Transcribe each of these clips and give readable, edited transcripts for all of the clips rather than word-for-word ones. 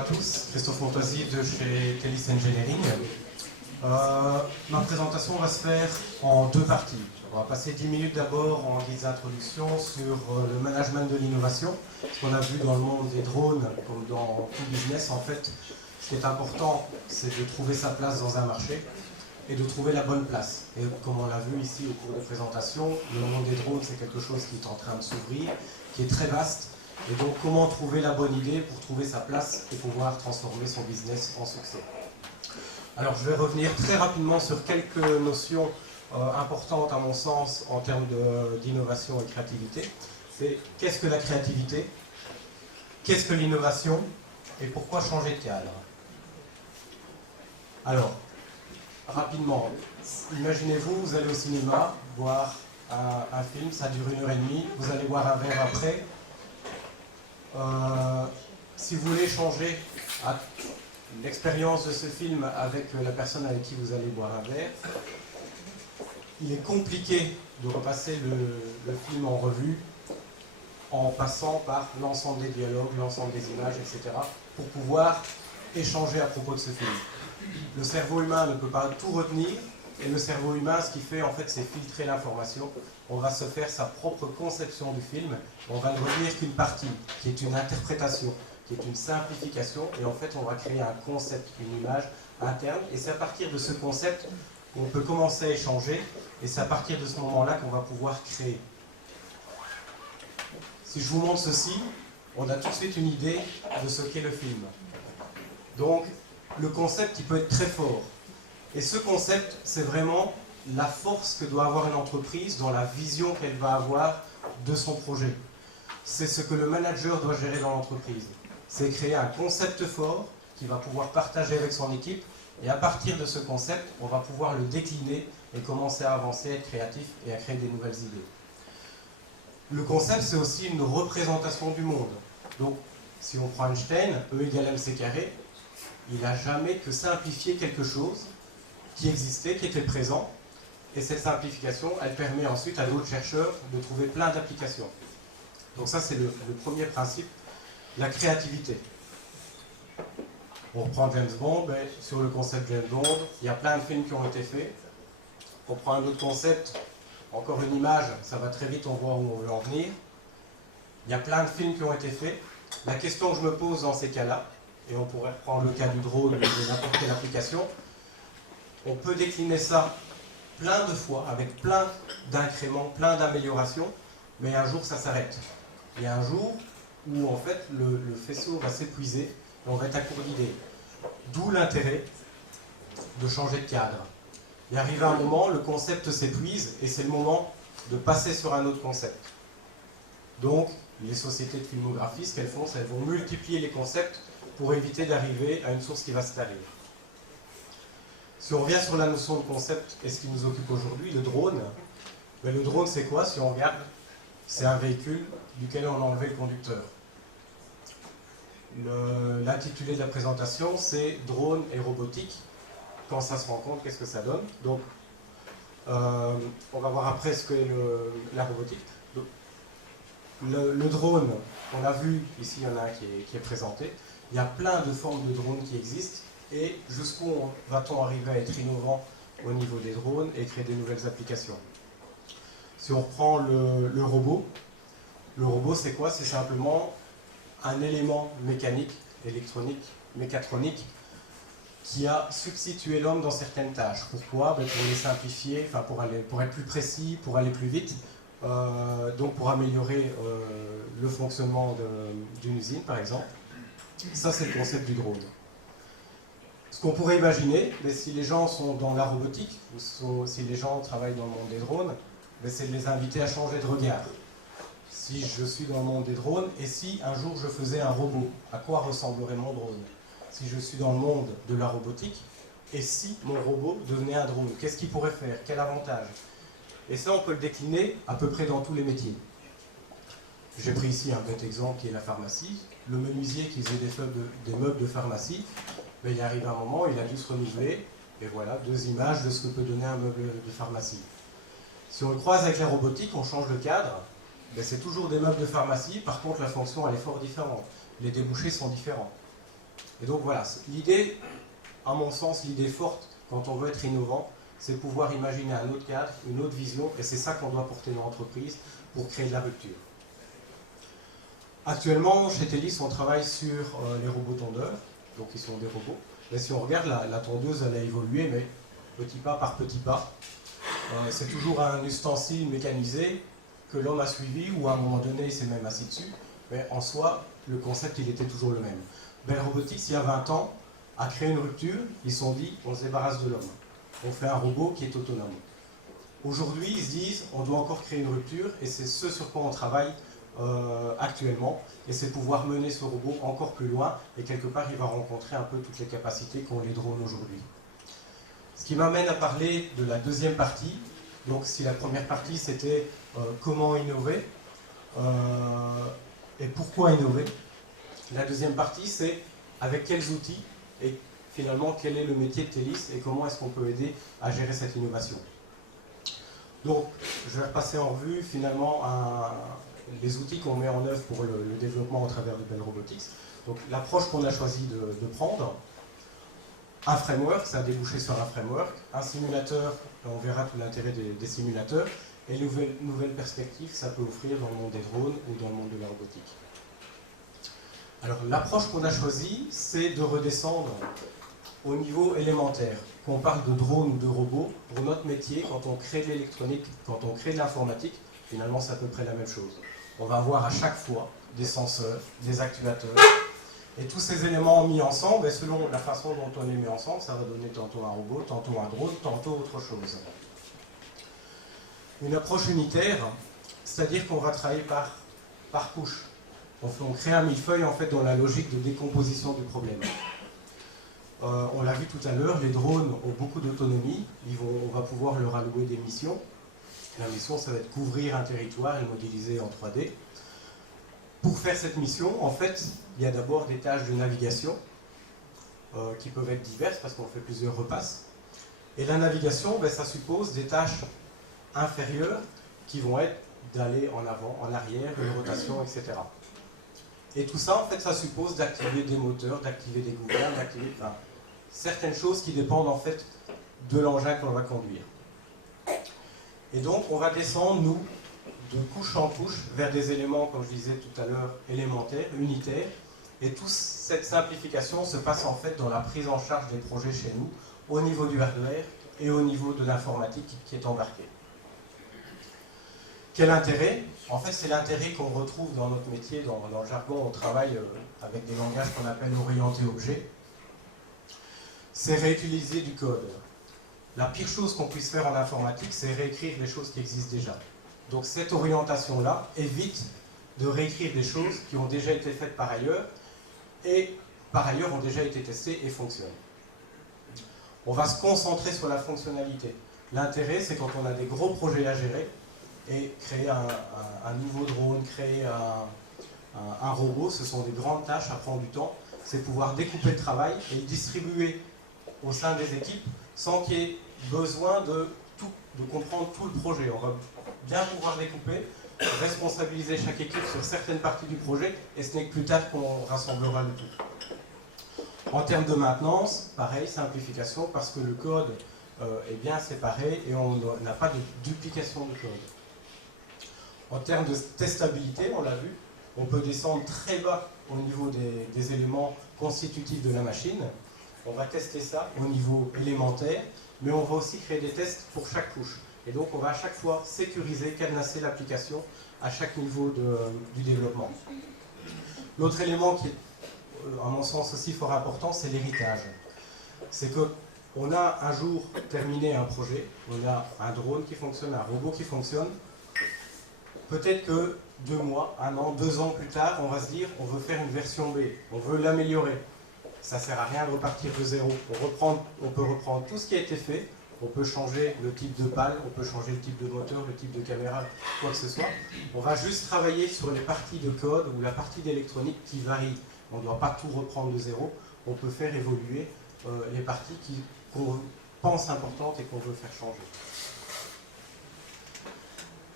à tous, Christophe Montosi de chez Telis Engineering. Ma présentation va se faire en deux parties. On va passer 10 minutes d'abord en guise d'introduction sur le management de l'innovation. Ce qu'on a vu dans le monde des drones, comme dans tout business, en fait, ce qui est important, c'est de trouver sa place dans un marché et de trouver la bonne place. Et comme on l'a vu ici au cours de présentation, le monde des drones, c'est quelque chose qui est en train de s'ouvrir, qui est très vaste. Et donc, comment trouver la bonne idée pour trouver sa place et pouvoir transformer son business en succès. Alors, je vais revenir très rapidement sur quelques notions importantes, à mon sens, en termes d'innovation et créativité. C'est qu'est-ce que la créativité, qu'est-ce que l'innovation et pourquoi changer de cadre. Alors, rapidement, imaginez-vous, vous allez au cinéma voir un film, ça dure 1h30, vous allez boire un verre après. Si vous voulez changer l'expérience de ce film avec la personne avec qui vous allez boire un verre, il est compliqué de repasser le film en revue en passant par l'ensemble des dialogues, l'ensemble des images, etc. pour pouvoir échanger à propos de ce film. Le cerveau humain ne peut pas tout retenir, et le cerveau humain, ce qu'il fait, en fait, c'est filtrer l'information. On va se faire sa propre conception du film, on va ne retenir qu'une partie, qui est une interprétation, qui est une simplification, et en fait, on va créer un concept, une image interne, et c'est à partir de ce concept qu'on peut commencer à échanger, et c'est à partir de ce moment-là qu'on va pouvoir créer. Si je vous montre ceci, on a tout de suite une idée de ce qu'est le film. Donc, le concept, il peut être très fort. Et ce concept, c'est vraiment la force que doit avoir une entreprise dans la vision qu'elle va avoir de son projet. C'est ce que le manager doit gérer dans l'entreprise. C'est créer un concept fort qu'il va pouvoir partager avec son équipe. Et à partir de ce concept, on va pouvoir le décliner et commencer à avancer, à être créatif et à créer des nouvelles idées. Le concept, c'est aussi une représentation du monde. Donc, si on prend Einstein, E égale mc carré, il n'a jamais que simplifié quelque chose qui existait, qui était présent. Et cette simplification, elle permet ensuite à d'autres chercheurs de trouver plein d'applications. Donc ça, c'est le premier principe, la créativité. On reprend James Bond, sur le concept James Bond, il y a plein de films qui ont été faits. On prend un autre concept, encore une image, ça va très vite, on voit où on veut en venir. Il y a plein de films qui ont été faits. La question que je me pose dans ces cas-là, et on pourrait reprendre le cas du drone ou de n'importe quelle application, on peut décliner ça plein de fois, avec plein d'incréments, plein d'améliorations, mais un jour ça s'arrête. Il y a un jour où en fait le faisceau va s'épuiser et on va être à court d'idées. D'où l'intérêt de changer de cadre. Il arrive un moment, le concept s'épuise et c'est le moment de passer sur un autre concept. Donc, les sociétés de filmographie, ce qu'elles font, c'est qu'elles vont multiplier les concepts pour éviter d'arriver à une source qui va se tarir. Si on revient sur la notion de concept et ce qui nous occupe aujourd'hui, le drone, le drone c'est quoi si on regarde? C'est un véhicule duquel on a enlevé le conducteur. L'intitulé de la présentation, c'est drone et robotique. Quand ça se rencontre, qu'est-ce que ça donne? Donc, on va voir après ce qu'est la robotique. Donc, le drone, on a vu, ici il y en a un qui est présenté. Il y a plein de formes de drones qui existent. Et jusqu'où va-t-on arriver à être innovant au niveau des drones et créer des nouvelles applications? Si on reprend le robot c'est quoi? C'est simplement un élément mécanique, électronique, mécatronique qui a substitué l'homme dans certaines tâches. Pourquoi? Pour les simplifier, enfin pour être plus précis, pour aller plus vite, donc pour améliorer le fonctionnement d'une usine par exemple. Ça c'est le concept du drone. Ce qu'on pourrait imaginer, mais si les gens sont dans la robotique, ou si les gens travaillent dans le monde des drones, c'est de les inviter à changer de regard. Si je suis dans le monde des drones, et si un jour je faisais un robot, à quoi ressemblerait mon drone? Si je suis dans le monde de la robotique, et si mon robot devenait un drone, qu'est-ce qu'il pourrait faire? Quel avantage? Et ça, on peut le décliner à peu près dans tous les métiers. J'ai pris ici un bête exemple qui est la pharmacie. Le menuisier qui faisait des meubles de pharmacie, il arrive un moment, il a dû se renouveler, et voilà, deux images de ce que peut donner un meuble de pharmacie. Si on le croise avec la robotique, on change le cadre, c'est toujours des meubles de pharmacie, par contre la fonction elle est fort différente, les débouchés sont différents. Et donc voilà, l'idée, à mon sens, l'idée forte, quand on veut être innovant, c'est pouvoir imaginer un autre cadre, une autre vision, et c'est ça qu'on doit porter dans l'entreprise pour créer de la rupture. Actuellement, chez Telis, on travaille sur les robots tondeurs, donc ils sont des robots. Mais si on regarde, la tondeuse, elle a évolué, mais petit pas par petit pas. C'est toujours un ustensile mécanisé que l'homme a suivi, ou à un moment donné, il s'est même assis dessus. Mais en soi, le concept, il était toujours le même. Bell Robotics, il y a 20 ans, a créé une rupture. Ils se sont dit, on se débarrasse de l'homme. On fait un robot qui est autonome. Aujourd'hui, ils se disent, on doit encore créer une rupture, et c'est ce sur quoi on travaille actuellement, et c'est pouvoir mener ce robot encore plus loin, et quelque part, il va rencontrer un peu toutes les capacités qu'ont les drones aujourd'hui. Ce qui m'amène à parler de la deuxième partie. Donc, si la première partie, c'était comment innover, et pourquoi innover. La deuxième partie, c'est avec quels outils, et finalement, quel est le métier de Telis, et comment est-ce qu'on peut aider à gérer cette innovation. Donc, je vais repasser en revue, finalement, les outils qu'on met en œuvre pour le développement au travers de Bell Robotics. Donc, l'approche qu'on a choisi de prendre, un framework, ça a débouché sur un framework, un simulateur, on verra tout l'intérêt des simulateurs, et nouvelle perspective, ça peut offrir dans le monde des drones ou dans le monde de la robotique. Alors, l'approche qu'on a choisie, c'est de redescendre au niveau élémentaire. Qu'on parle de drone ou de robot, pour notre métier, quand on crée de l'électronique, quand on crée de l'informatique, finalement, c'est à peu près la même chose. On va avoir à chaque fois des senseurs, des actuateurs, et tous ces éléments mis ensemble, et selon la façon dont on les met ensemble, ça va donner tantôt un robot, tantôt un drone, tantôt autre chose. Une approche unitaire, c'est-à-dire qu'on va travailler par couche. On crée un millefeuille en fait dans la logique de décomposition du problème. On l'a vu tout à l'heure, les drones ont beaucoup d'autonomie, on va pouvoir leur allouer des missions. La mission, ça va être couvrir un territoire et le modéliser en 3D. Pour faire cette mission, en fait, il y a d'abord des tâches de navigation qui peuvent être diverses parce qu'on fait plusieurs repasses. Et la navigation, ben, ça suppose des tâches inférieures qui vont être d'aller en avant, en arrière, une rotation, etc. Et tout ça, en fait, ça suppose d'activer des moteurs, d'activer des gouvernes, d'activer certaines choses qui dépendent en fait de l'engin qu'on va conduire. Et donc, on va descendre, nous, de couche en couche, vers des éléments, comme je disais tout à l'heure, élémentaires, unitaires. Et toute cette simplification se passe en fait dans la prise en charge des projets chez nous, au niveau du hardware et au niveau de l'informatique qui est embarquée. Quel intérêt? En fait, c'est l'intérêt qu'on retrouve dans notre métier, dans le jargon, on travaille avec des langages qu'on appelle orientés objets. C'est réutiliser du code. La pire chose qu'on puisse faire en informatique, c'est réécrire les choses qui existent déjà. Donc cette orientation-là évite de réécrire des choses qui ont déjà été faites par ailleurs et par ailleurs ont déjà été testées et fonctionnent. On va se concentrer sur la fonctionnalité. L'intérêt, c'est quand on a des gros projets à gérer et créer un nouveau drone, créer un robot, ce sont des grandes tâches, ça prend du temps. C'est pouvoir découper le travail et le distribuer au sein des équipes sans qu'il y ait besoin de comprendre tout le projet. On va bien pouvoir découper, responsabiliser chaque équipe sur certaines parties du projet, et ce n'est que plus tard qu'on rassemblera le tout. En termes de maintenance, pareil, simplification, parce que le code est bien séparé et on n'a pas de duplication de code. En termes de testabilité, on l'a vu, on peut descendre très bas au niveau des éléments constitutifs de la machine. On va tester ça au niveau élémentaire, mais on va aussi créer des tests pour chaque couche. Et donc on va à chaque fois sécuriser, cadenasser l'application à chaque niveau du développement. L'autre élément qui est, à mon sens aussi fort important, c'est l'héritage. C'est qu'on a un jour terminé un projet, on a un drone qui fonctionne, un robot qui fonctionne. Peut-être que 2 mois, 1 an, 2 ans plus tard, on va se dire on veut faire une version B, on veut l'améliorer. Ça ne sert à rien de repartir de zéro. On peut reprendre tout ce qui a été fait, on peut changer le type de pale, on peut changer le type de moteur, le type de caméra, quoi que ce soit. On va juste travailler sur les parties de code ou la partie d'électronique qui varie. On ne doit pas tout reprendre de zéro, on peut faire évoluer les parties qu'on pense importantes et qu'on veut faire changer.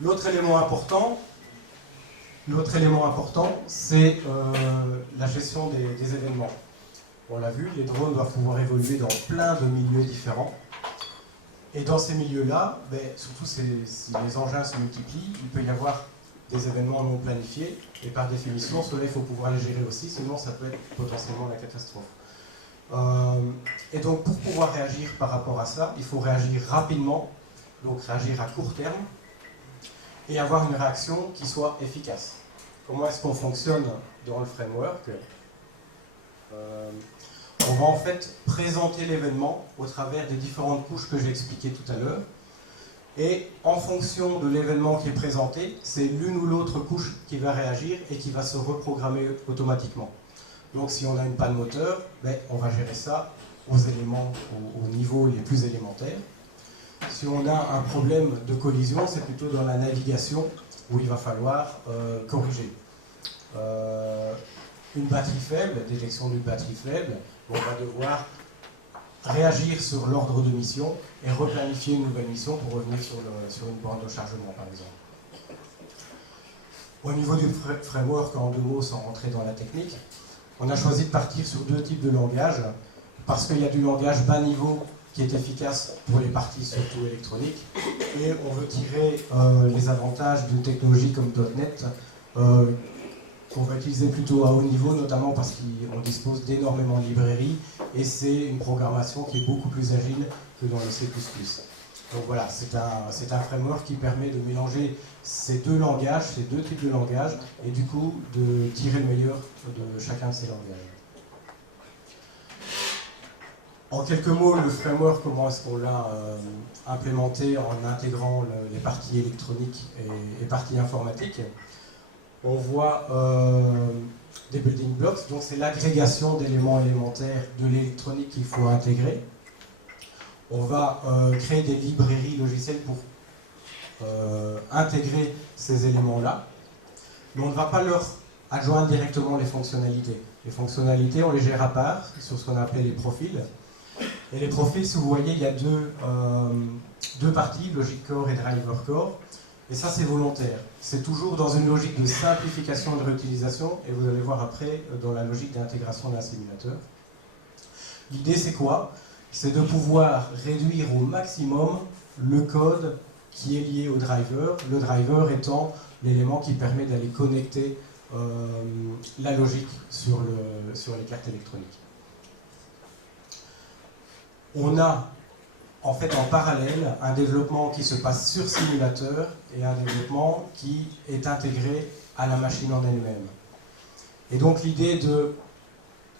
L'autre élément important, c'est la gestion des événements. On l'a vu, les drones doivent pouvoir évoluer dans plein de milieux différents. Et dans ces milieux-là, surtout si les engins se multiplient, il peut y avoir des événements non planifiés. Et par définition, cela, il faut pouvoir les gérer aussi, sinon ça peut être potentiellement la catastrophe. Et donc, pour pouvoir réagir par rapport à ça, il faut réagir rapidement, donc réagir à court terme, et avoir une réaction qui soit efficace. Comment est-ce qu'on fonctionne dans le framework? On va en fait présenter l'événement au travers des différentes couches que j'ai expliquées tout à l'heure. Et en fonction de l'événement qui est présenté, c'est l'une ou l'autre couche qui va réagir et qui va se reprogrammer automatiquement. Donc si on a une panne moteur, on va gérer ça aux éléments, au niveau les plus élémentaires. Si on a un problème de collision, c'est plutôt dans la navigation où il va falloir corriger. Une batterie faible, détection d'une batterie faible, on va devoir réagir sur l'ordre de mission et replanifier une nouvelle mission pour revenir sur une borne de chargement, par exemple. Au niveau du framework, en 2 mots, sans rentrer dans la technique, on a choisi de partir sur 2 types de langage, parce qu'il y a du langage bas niveau qui est efficace pour les parties surtout électroniques, et on veut tirer les avantages d'une technologie comme .NET, qu'on va utiliser plutôt à haut niveau, notamment parce qu'on dispose d'énormément de librairies, et c'est une programmation qui est beaucoup plus agile que dans le C++. Donc voilà, c'est un framework qui permet de mélanger ces 2 langages, ces 2 types de langages, et du coup de tirer le meilleur de chacun de ces langages. En quelques mots, le framework, comment est-ce qu'on l'a implémenté en intégrant les parties électroniques et parties informatiques. On voit des building blocks, donc c'est l'agrégation d'éléments élémentaires de l'électronique qu'il faut intégrer. On va créer des librairies logicielles pour intégrer ces éléments-là, mais on ne va pas leur adjoindre directement les fonctionnalités. Les fonctionnalités, on les gère à part sur ce qu'on appelle les profils. Et les profils, si vous voyez, il y a deux parties, Logic Core et Driver Core. Et ça, c'est volontaire. C'est toujours dans une logique de simplification et de réutilisation, et vous allez voir après dans la logique d'intégration d'un simulateur. L'idée, c'est quoi? C'est de pouvoir réduire au maximum le code qui est lié au driver, le driver étant l'élément qui permet d'aller connecter la logique sur les cartes électroniques. On a en fait en parallèle un développement qui se passe sur simulateur et un développement qui est intégré à la machine en elle-même. Et donc l'idée de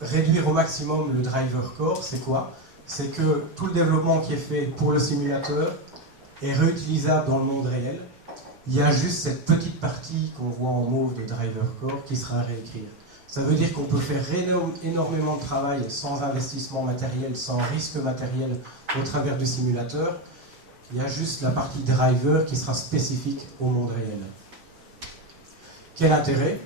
réduire au maximum le driver core, c'est quoi? C'est que tout le développement qui est fait pour le simulateur est réutilisable dans le monde réel. Il y a juste cette petite partie qu'on voit en mauve de driver core qui sera à réécrire. Ça veut dire qu'on peut faire énormément de travail sans investissement matériel, sans risque matériel au travers du simulateur. Il y a juste la partie driver qui sera spécifique au monde réel. Quel intérêt?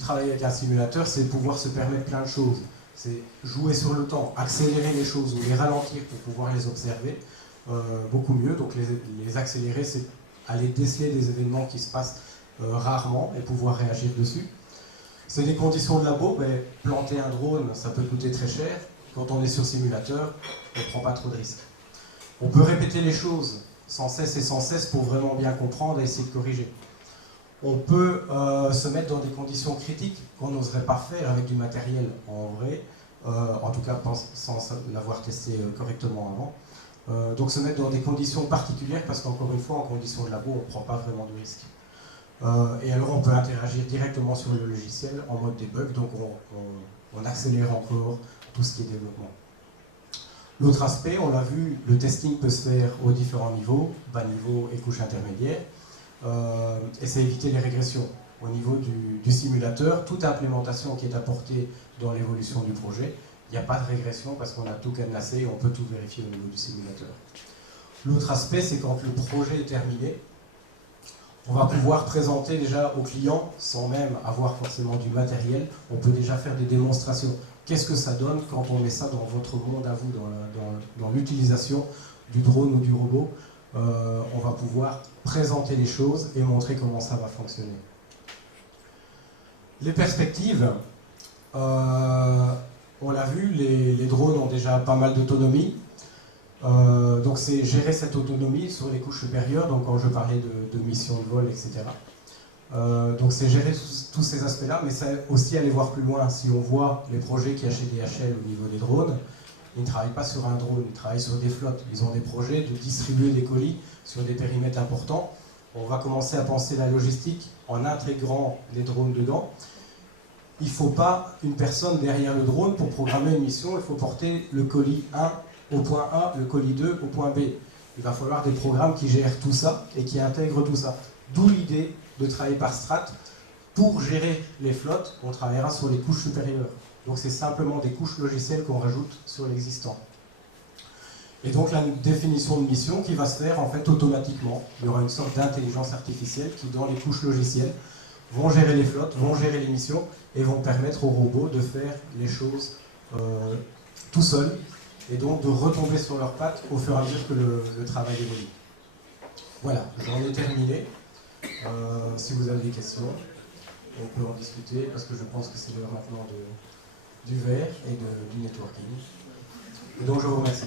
Travailler avec un simulateur, c'est pouvoir se permettre plein de choses. C'est jouer sur le temps, accélérer les choses ou les ralentir pour pouvoir les observer beaucoup mieux. Donc les accélérer, c'est aller déceler des événements qui se passent rarement et pouvoir réagir dessus. C'est des conditions de labo, planter un drone, ça peut coûter très cher. Quand on est sur simulateur, on ne prend pas trop de risques. On peut répéter les choses sans cesse et sans cesse pour vraiment bien comprendre et essayer de corriger. On peut se mettre dans des conditions critiques qu'on n'oserait pas faire avec du matériel en vrai, en tout cas sans l'avoir testé correctement avant. Donc se mettre dans des conditions particulières parce qu'encore une fois, en conditions de labo, on ne prend pas vraiment de risques. Et alors on peut interagir directement sur le logiciel en mode debug, donc on accélère encore tout ce qui est développement. L'autre aspect, on l'a vu, le testing peut se faire aux différents niveaux, bas niveau et couche intermédiaire, et c'est éviter les régressions. Au niveau du simulateur, toute implémentation qui est apportée dans l'évolution du projet, il n'y a pas de régression parce qu'on a tout cadenassé et on peut tout vérifier au niveau du simulateur. L'autre aspect, c'est quand le projet est terminé, on va pouvoir présenter déjà au client, sans même avoir forcément du matériel, on peut déjà faire des démonstrations. Qu'est-ce que ça donne quand on met ça dans votre monde à vous, dans l'utilisation du drone ou du robot? On va pouvoir présenter les choses et montrer comment ça va fonctionner. Les perspectives, on l'a vu, les drones ont déjà pas mal d'autonomie. Donc c'est gérer cette autonomie sur les couches supérieures, donc quand je parlais de missions de vol, etc. Donc c'est gérer tous ces aspects-là, mais c'est aussi aller voir plus loin. Si on voit les projets qu'il y a chez DHL au niveau des drones, ils ne travaillent pas sur un drone, ils travaillent sur des flottes. Ils ont des projets de distribuer des colis sur des périmètres importants. On va commencer à penser la logistique en intégrant les drones dedans. Il ne faut pas une personne derrière le drone pour programmer une mission. Il faut porter le colis 1 au point A, le colis 2 au point B. Il va falloir des programmes qui gèrent tout ça et qui intègrent tout ça. D'où l'idée de travailler par strate. Pour gérer les flottes, on travaillera sur les couches supérieures. Donc c'est simplement des couches logicielles qu'on rajoute sur l'existant. Et donc la définition de mission qui va se faire en fait automatiquement. Il y aura une sorte d'intelligence artificielle qui, dans les couches logicielles, vont gérer les flottes, vont gérer les missions et vont permettre aux robots de faire les choses tout seuls et donc de retomber sur leurs pattes au fur et à mesure que le travail évolue. Voilà, j'en ai terminé. Si vous avez des questions, on peut en discuter parce que je pense que c'est l'heure maintenant du verre et du networking. Et donc je vous remercie.